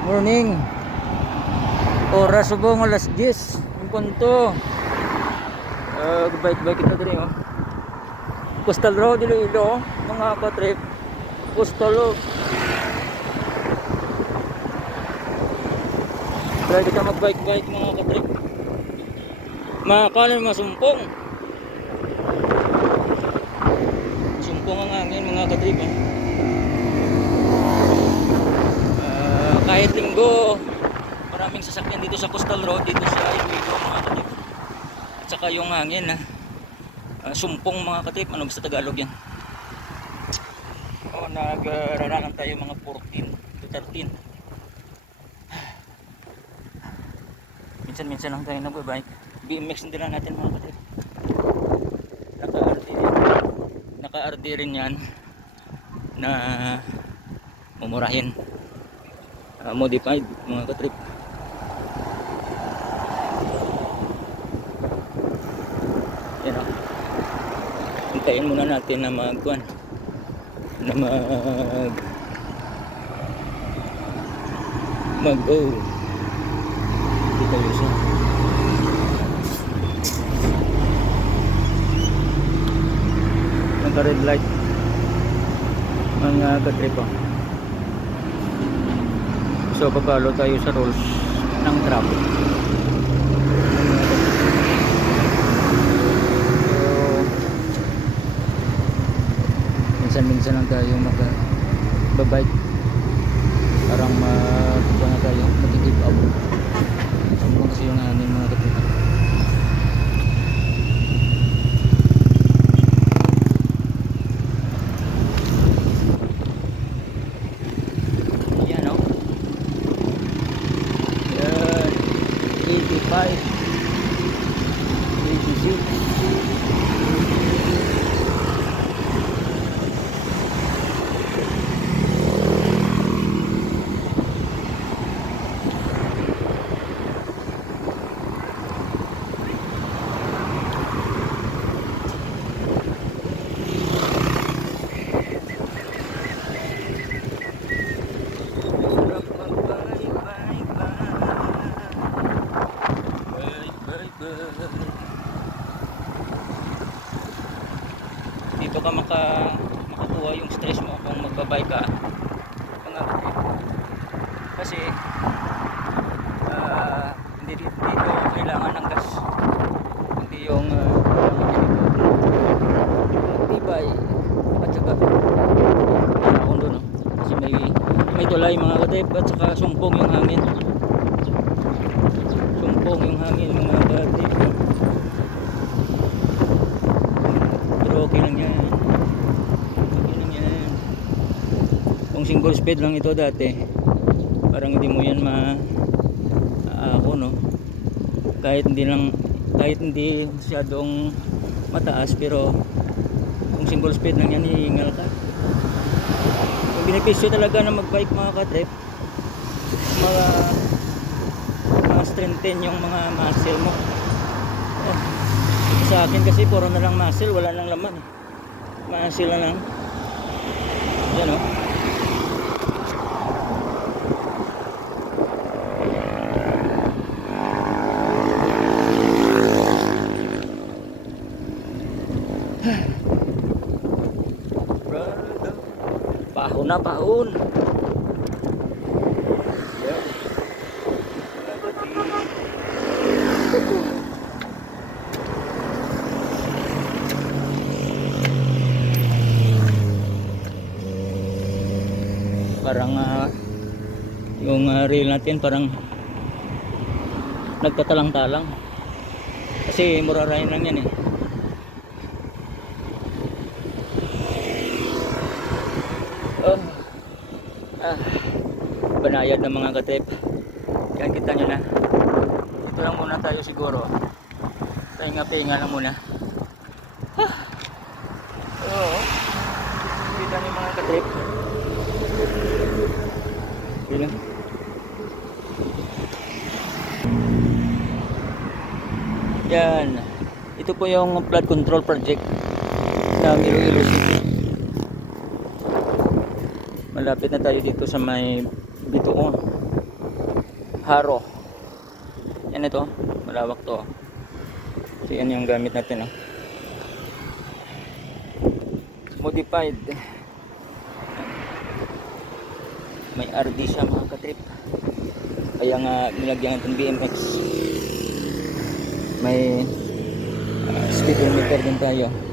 Morning. Oras subong alas 10. Yung punto. Bike-bike kita diri oh. Coastal Road Iloilo, mga katrip. Coastal Road. Try kita mag-bike-bike mga katrip. Makakalin masumpong. Sumpong ang hangin mga katrip oh. Kahit linggo, maraming sasakyan dito sa Coastal Road, dito sa Iloilo mga katrip. At saka yung hangin sumpong mga katrip, ano ba sa Tagalog yan? Nagraralan tayo mga 14 to 13. Minsan-minsan lang tayo nagbabike. BMX din lang natin mga katrip. Naka-RD rin yan na mumurahin. Modified mga katrip. Yan o. Hintayin muna natin na mag-go. Hindi tayo siya. Naka-red light mga katrip o. So papalo tayo sa rules ng traffic. So minsan lang tayo mag-bike. Parang magkuha na tayo, mag-give up. Sumbong kasi yung hangin mga katrip. Yan o. 85, 86. Dito ka makakuha yung stress mo kung magbabike ka mga katrip. Kasi hindi dito kailangan ng gas, hindi yung tibay at saka ako doon no? Kasi may tulay mga katrip at saka sumpong yung hangin mga katrip. Okay lang yan. Kung single speed lang ito dati, parang hindi mo yan ako no. Kahit hindi masyadong mataas, pero kung single speed lang yan, hihingal ka. Yung benepisyo talaga na magbike mga katrip, strengthen yung mga muscle mo. Sa akin kasi puro na lang muscle, wala nang laman eh. Muscle na lang. Yan o. Pahon na pahon. Parang yung reel natin parang nagtatalang-talang kasi murarahin lang yan eh. Banayad ng mga katrip. Yan, kita nyo na. Ito lang muna tayo siguro. Pahinga lang muna. Oo. Kita nyo mga katrip. Bilang. Yan. Ito po yung flood control project ng Iloilo City. Malapit na tayo dito sa may Bituon. Haro. Yan ito, malawak to. So yan yung gamit natin, oh. Modified. May RD siya mga katrip. Kaya nga nilagyan natin BMX. May speedometer din tayo.